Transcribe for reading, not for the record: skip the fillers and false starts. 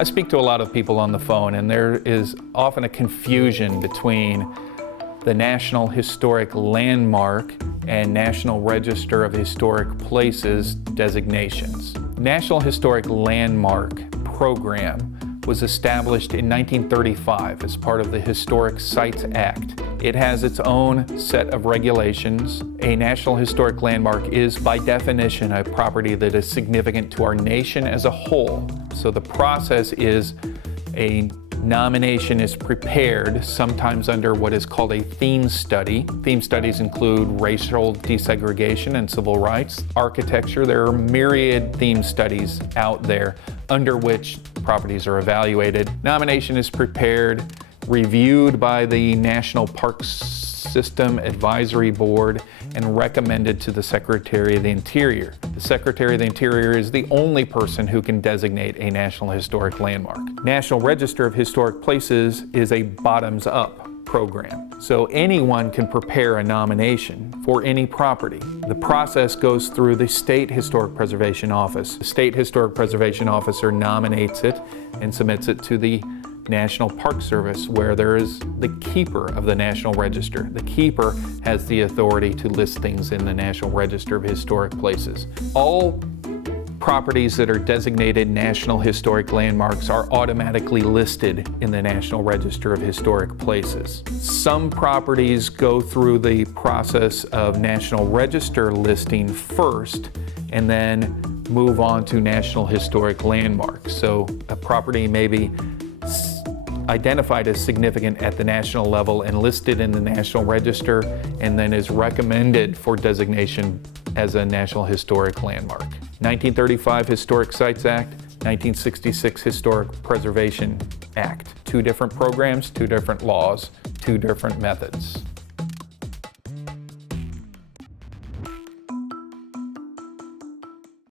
I speak to a lot of people on the phone, and there is often a confusion between the National Historic Landmark and National Register of Historic Places designations. National Historic Landmark program was established in 1935 as part of the Historic Sites Act. It has its own set of regulations. A National Historic Landmark is, by definition, a property that is significant to our nation as a whole. So the process is a nomination is prepared, sometimes under what is called a theme study. Theme studies include racial desegregation and civil rights, architecture. There are myriad theme studies out there under which properties are evaluated. Nomination is prepared, reviewed by the National Park System Advisory Board, and recommended to the Secretary of the Interior. The Secretary of the Interior is the only person who can designate a National Historic Landmark. National Register of Historic Places is a bottoms-up program. So anyone can prepare a nomination for any property. The process goes through the State Historic Preservation Office. The State Historic Preservation Officer nominates it and submits it to the National Park Service, where there is the keeper of the National Register. The keeper has the authority to list things in the National Register of Historic Places. All properties that are designated National Historic Landmarks are automatically listed in the National Register of Historic Places. Some properties go through the process of National Register listing first and then move on to National Historic Landmarks. So a property may be identified as significant at the national level and listed in the National Register, and then is recommended for designation as a National Historic Landmark. 1935 Historic Sites Act, 1966 Historic Preservation Act. Two different programs, two different laws, two different methods.